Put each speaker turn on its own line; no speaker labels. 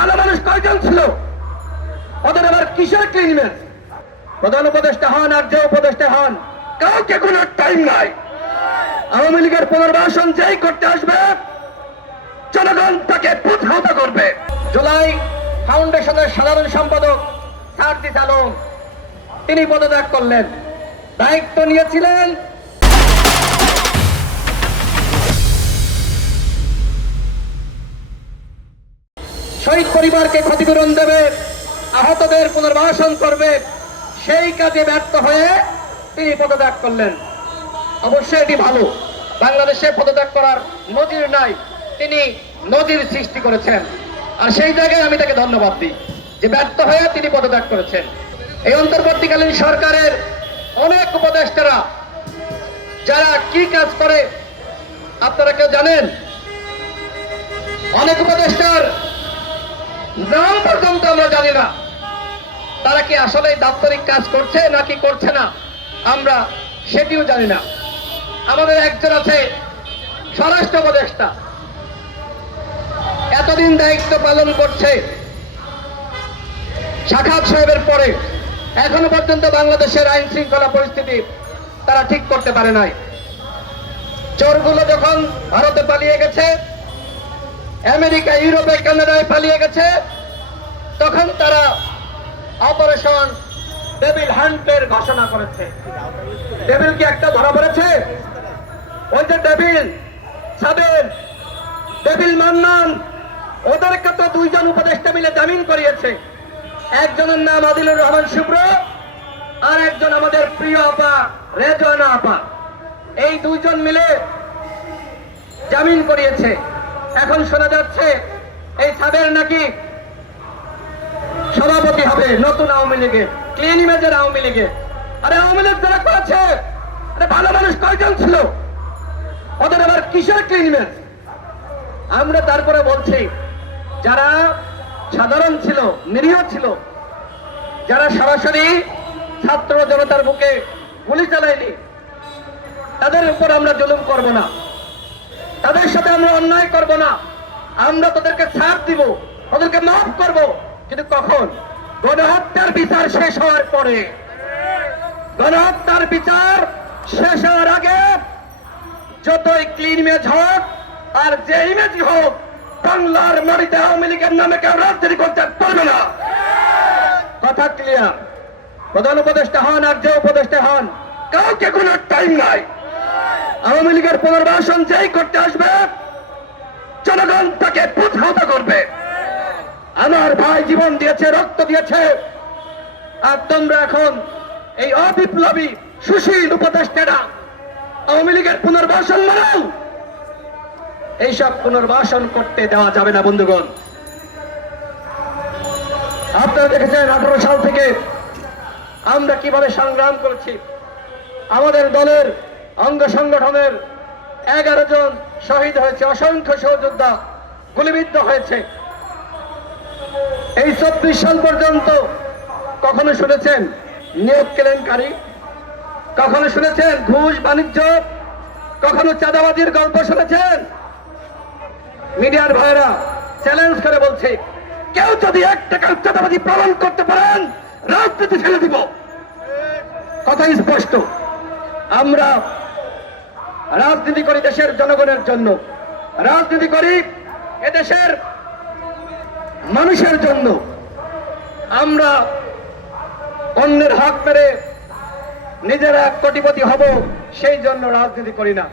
ভালো মানুষ কয়জন ছিল? ওদের আবার কিসের ক্লিনমেন্ট প্রধান উপদেষ্টা হন আর যে উপদেষ্টা হন, কাউকে কোনো টাইম নাই। আওয়ামী লীগের পুনর্বাসন যেই করতে আসবে, জনগণ তাকে প্রতিহত করবে। জুলাই ফাউন্ডেশনের সাধারণ সম্পাদক সার্জিস আলম, তিনি পদত্যাগ করলেন। দায়িত্ব নিয়েছিলেন শহীদ পরিবারকে ক্ষতিপূরণ দেবে, আহতদের পুনর্বাসন করবে, সেই কাজে ব্যর্থ হয়ে তিনি পদত্যাগ করলেন। অবশ্যই এটি ভালো। বাংলাদেশে পদত্যাগ করার নজির নাই, তিনি নজির সৃষ্টি করেছেন। আর সেই জায়গায় আমি তাকে ধন্যবাদ দিই যে ব্যর্থ হয়ে তিনি পদত্যাগ করেছেন। এই অন্তর্বর্তীকালীন সরকারের অনেক উপদেষ্টারা, যারা কি কাজ করে, আপনারা কেউ জানেন? অনেক উপদেষ্টার নাম পর্যন্ত আমরা জানি না। তারা কি আসলে দাপ্তরিক কাজ করছে নাকি করছে না? আমরা সেটিও জানি না। আমাদের একজন আছে স্বরাষ্ট্র উপদেষ্টা। এতদিন দায়িত্ব পালন করছে সাখাত সাহেবের পরে। এখনও পর্যন্ত বাংলাদেশের আইন শৃঙ্খলা পরিস্থিতি তারা ঠিক করতে পারে নাই। চোরগুলো যখন ভারতে পালিয়ে গেছে আমেরিকা, ইউরোপে, কানাডায় পালিয়ে গেছে। তখন তারা অপারেশন ডেভিল হান্টের ঘোষণা করেছে। ডেভিল কি একটা ধরা পড়েছে? ওই যে ডেভিল সাবেন ডেভিল মান্নান, ওদেরকে তো দুইজন উপদেষ্টা মিলে জামিন করিয়েছে। একজনের নাম আদিলুর রহমান শুভ্র, আর একজন আমাদের প্রিয় আপা, রেজওয়ানা আপা। এই দুইজন মিলে জামিন করিয়েছে। এখন শোনা যাচ্ছে, এই সাবের নাকি সভাপতি হবে নতুন আওয়ামী লীগের ক্লিন ইমেজের আওয়ামী লীগের। আরে আওয়ামী লীগ যারা করেছে, আরে ভালো মানুষ কয়জন ছিল? ওদের আবার কিসের ক্লিন ইমেজ আমরা তারপরে বলছি, যারা সাধারণ ছিল, নিরীহ ছিল, যারা সরাসরি ছাত্র জনতার বুকে গুলি চালায়নি, তাদের উপর আমরা জুলুম করব না। তাদের সাথে আমরা অন্যায় করব না। আমরা তাদেরকে ছাড় দিব ওদেরকে মাফ করব। কিন্তু কখন? গণহত্যার বিচার শেষ হওয়ার পরে। গণহত্যার বিচার শেষ হওয়ার আগে যতই ক্লিন ইমেজ হোক আর যে ইমেজ হোক, বাংলার মাটিতে আওয়ামী লীগের নামে কেউ রাজনীতি করতে পারবে না। কথা ক্লিয়ার প্রধান উপদেষ্টা হন আর যে উপদেষ্টা হন, কাউকে কোনো টাইম নাই। আওয়ামী লীগের পুনর্বাসন যেই করতে আসবে, জনগণ তাকে প্রতিহত করবে। আমার ভাই জীবন দিয়েছে, রক্ত দিয়েছে। আর তোমরা এখন এই অবিপ্লবী, সুশীল উপদেষ্টারা আওয়ামী লীগের পুনর্বাসন মানাও। এইসব পুনর্বাসন করতে দেওয়া যাবে না, বন্ধুগণ। আপনারা দেখেছেন আঠারো সাল থেকে আমরা কীভাবে সংগ্রাম করছি। আমাদের দলের অঙ্গ সংগঠনের এগারো জন শহীদ হয়েছে, অসংখ্য সহযোদ্ধা গুলিবিদ্ধ হয়েছে। এই চব্বিশ সাল পর্যন্ত কখনো শুনেছেন নিয়োগ কেলেঙ্কারি? কখনো শুনেছেন ঘুষ, বাণিজ্য? কখনো চাঁদাবাজির গল্প শুনেছেন? মিডিয়ার ভাইরা চ্যালেঞ্জ করে বলছে, কেউ যদি এক টাকার চাঁদাবাজি পালন করতে পারেন, রাজনীতি ছেড়ে দিব। কথা স্পষ্ট। আমরা রাজনীতি করি দেশের জনগণের জন্য। রাজনীতি করি এদেশের মানুষের জন্য। আমরা অন্যের হাত মেরে নিজেরা কোটিপতি হব, সেই জন্য রাজনীতি করি না।